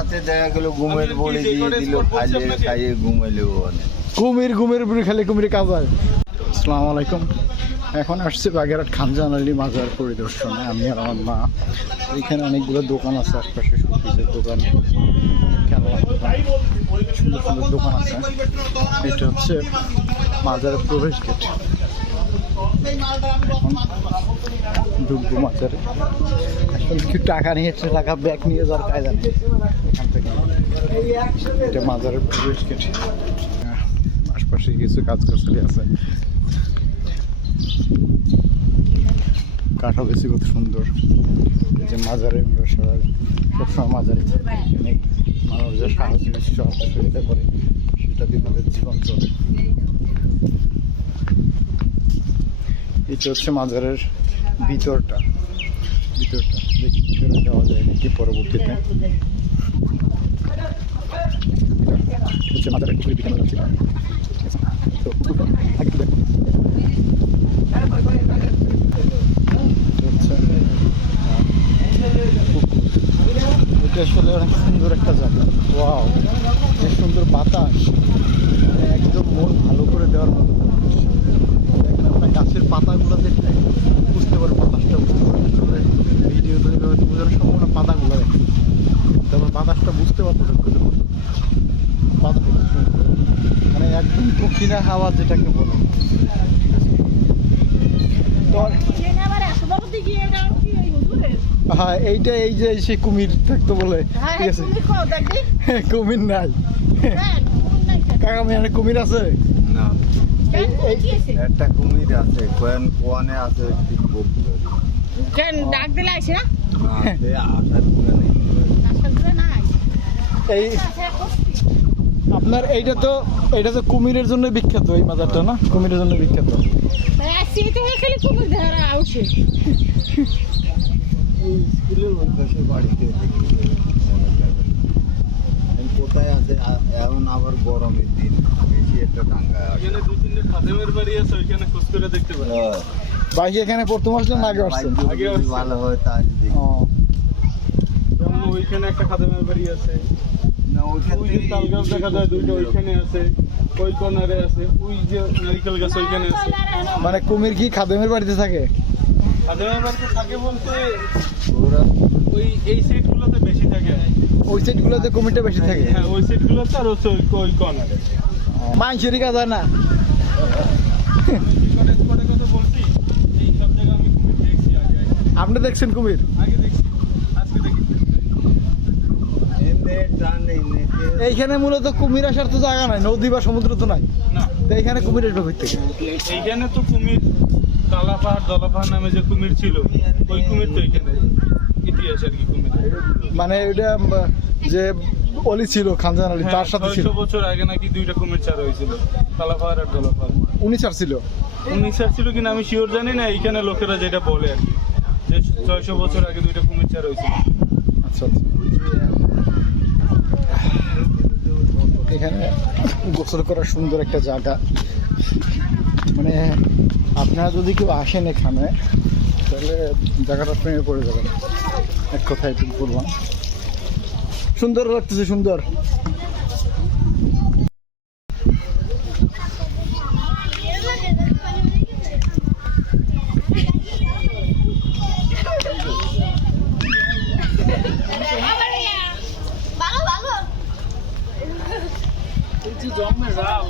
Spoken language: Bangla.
রাতে দেখা গেল ঘুমের বড়ি দিয়ে দিল, খাইয়ে ঘুমাইলেও অনেক ঘুমের উপরে খালি কুমির কাজ হয়। আসসালামু আলাইকুম। এখন আসছে বাগেরহাট খানজাহান আলী মাজার পরিদর্শনে আমি আর আমার মা। এখানে অনেকগুলো দোকান আছে, আশপাশে শোপিসের দোকান, খেলনার দোকান, সুন্দর সুন্দর দোকান আছে। এটা হচ্ছে মাজারের প্রবেশ গেট। ঢুকবো মাজারে। এখন কিছু টাকা নিয়েছে, টাকা ব্যাগ নিয়ে যাওয়ার কায়দা নেই এখান থেকে। এটা মাজারের প্রবেশ গেট। আশপাশে কিছু গাছগাছালি আছে, কাঠও বেশি কত সুন্দর। এই যে মাজারে সবসময় মাজারে অনেক মানুষদের সাহায্য বেশি সহযোগিতা করে, সেটা দিয়ে তাদের জীবন চলে। এটা হচ্ছে মাজারের ভিতরটা দেখি ভিতরে যাওয়া যায় নাকি পরবর্তীতে। হচ্ছে মাজারের পুকুরের দিকে আমরা যাচ্ছি। তো পুকুরটা আগে দেখো, এটা আসলে অনেক সুন্দর একটা জায়গা। ওয়াও, যে সুন্দর বাতাস, একদম মন ভালো করে দেওয়ার মতো। দেখেন আপনার গাছের পাতাগুলো দেখলে বুঝতে পারবেন, বাতাসটা বুঝতে পারবেন। ভিডিও বোঝানোর সম্ভাবনা পাতাগুলো দেখেন, তারপর বাতাসটা বুঝতে পারবো। বাতাস মানে একদম দক্ষিণা হাওয়া যেটাকে বলে। হ্যাঁ, এইটা এই যে সে কুমির থাকতো বলে, ঠিক আছে। কুমির নাই কাকা, মেয়ে কুমির আছে না, একটা কুমির আছে, কোয়ানে আছে। ডাক দিলে আসে না, এই আপনার এইটা তো কুমিরের জন্য বিখ্যাত, এই মাজারটা না কুমিরের জন্য বিখ্যাত। বাড়িতে কোথায় আছে এখন, আবার গরমের দিন বেশি একটা টাঙ্গা খাদেমের বাড়ি আছে, ওইখানে খোঁজ করে দেখতে পারে। ভাই এখানে প্রথম আসলেন আগে আসছেন? ভালো হয় তাই। ওইখানে একটা খাদেমের বাড়ি আছে, না ওইখানে তাল গাছ দেখা যায় দুইটা, ওইখানে আছে, ওই কর্নারে আছে, ওই যে নারিকেল গাছ ওইখানে আছে। মানে কুমির কি খাদেমের বাড়িতে থাকে? খাদেমের বাড়িতে থাকে বলতে ওই এই সাইডগুলোতে বেশি থাকে। ওই সাইডগুলোতে কুমিরটা বেশি থাকে? হ্যাঁ, ওই সাইডগুলোতে আর হচ্ছে ওই কর্নারে। মাংসেরই কাজ হয় না। কথা বলছি, এই সব জায়গায় আমি কুমির দেখছি আগে। আপনি দেখছেন কুমির? আগে দেখছি, আজকে দেখি। এইখানে মূলত কুমির আসার তো জায়গা নাই, নদী বা সমুদ্র তো নাই, না তো এইখানে কুমির আসবে কই থেকে? এইখানে তো কুমির কালাপাহাড় দলাপাহাড় নামে যে কুমির ছিল, ওই কুমির তো এখানে ইতিহাস আর কি কুমির। মানে ওইটা যে অলি ছিল খানজাহান আলী, তার সাথে ছিল। 600 বছর আগে নাকি দুইটা কুমির চারা হয়েছিল, কালাপাহাড় আর দলাপাহাড়। উনি চার ছিল কিনা আমি শিওর জানি না, এইখানে লোকেরা যেটা বলে আর কি, যে 600 বছর আগে দুইটা কুমির চারা হয়েছিল। আচ্ছা, এখানে গোসল করার সুন্দর একটা জায়গা। মানে আপনারা যদি কেউ আসেন এখানে, তাহলে জায়গাটা প্রেমে পড়ে যাবেন, এক কথায় একটু বললাম। সুন্দর লাগতেছে, সুন্দর। জন্মে যাও